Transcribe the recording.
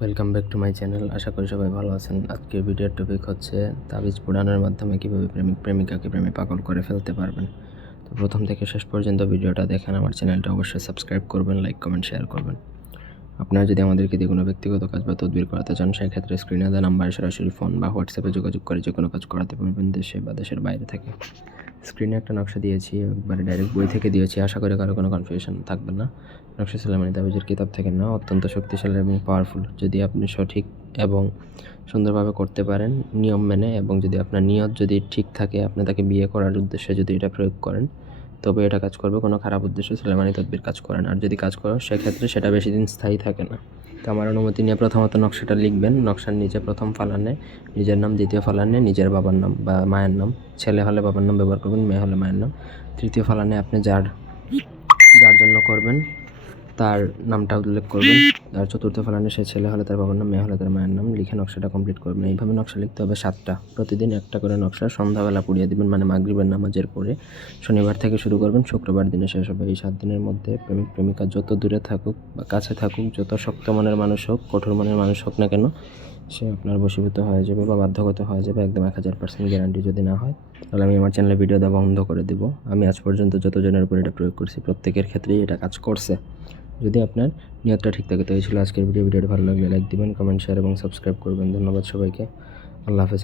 Welcome back to my channel আশা করি সবাই ভালো আছেন। আজকের ভিডিওর টপিক হচ্ছে তাবিজ পুরানোর মাধ্যমে কীভাবে প্রেমিক প্রেমিকাকে প্রেমে পাগল করে ফেলতে পারবেন। তো প্রথম থেকে শেষ পর্যন্ত ভিডিওটা দেখেন। আমার চ্যানেলটা অবশ্যই সাবস্ক্রাইব করবেন লাইক কমেন্ট শেয়ার করবেন। আপনারা যদি আমাদেরকে দিয়ে কোনো ব্যক্তিগত কাজ বা তদবির করাতে চান, সেক্ষেত্রে স্ক্রিনে দেওয়া নাম্বারে সরাসরি ফোন বা হোয়াটসঅ্যাপে যোগাযোগ করে যে কোনো কাজ করাতে পারবেন দেশে বা দেশের বাইরে থেকে। স্ক্রিনে একটা নকশা দিয়েছি একবারে ডাইরেক্ট বই থেকে দিয়েছি। আশা করি কারও কোনো কনফিউশন থাকবে না। নকশা সালামানি তাবিজের কিতাব থেকে না অত্যন্ত শক্তিশালী এবং পাওয়ারফুল যদি আপনি সঠিক এবং সুন্দরভাবে করতে পারেন নিয়ম মেনে এবং যদি আপনার নিয়ত যদি ঠিক থাকে, আপনি তাকে বিয়ে করার উদ্দেশ্যে যদি এটা প্রয়োগ করেন, তবে এটা কাজ করবে। কোনো খারাপ উদ্দেশ্যে সুলেমানি তদবির কাজ করে না। আর যদি কাজ করো, সেক্ষেত্রে সেটা বেশি দিন স্থায়ী থাকে না। আমার অনুমতি নিয়ে প্রথমত নকশাটা লিখবেন। নকশার নিচে প্রথম ফালানে নিজের নাম, দ্বিতীয় ফালানে নিজের বাবার নাম বা মায়ের নাম। ছেলে হলে বাবার নাম ব্যবহার করবেন, মেয়ে হলে মায়ের নাম। তৃতীয় ফালানে আপনি যার যার জন্য করবেন তার নামটা উল্লেখ করবেন। আর চতুর্থ ফালানে সে ছেলে হলে তার বাবার নাম, মেয়ে হলে তার মায়ের নাম, লিখে নকশাটা কমপ্লিট করবেন। এইভাবে নকশা লিখতে হবে সাতটা। প্রতিদিন একটা করে নকশা সন্ধ্যাবেলা পুড়িয়ে দিবেন মানে মাগরিবের নামাজের পরে। শনিবার থেকে শুরু করবেন, শুক্রবার দিনে শেষ হবে। এই সাত দিনের মধ্যে প্রেমিক, প্রেমিকা যত দূরে থাকুক বা কাছে থাকুক, যত শক্ত মনের মানুষ হোক, কঠোর মনের মানুষ হোক না কেন, সে আপনার বশীভূত হয়ে যাবে বা বাধ্যগত হয়ে যাবে, একদম এক হাজার পার্সেন্ট গ্যারান্টি যদি না হয়। তাহলে আমি আমার চ্যানেলে ভিডিও দেওয়া বন্ধ করে দেবো। আমি আজ পর্যন্ত যতজনের উপর এটা প্রয়োগ করছি, প্রত্যেকের ক্ষেত্রেই এটা কাজ করছে। যদি আপনার নিয়তটা ঠিক থাকে তো এই ছিল আজকের ভিডিও। ভিডিওটি ভালো লাগলে লাইক দিবেন কমেন্ট শেয়ার এবং সাবস্ক্রাইব করবেন। ধন্যবাদ সবাইকে। আল্লাহ হাফেজ।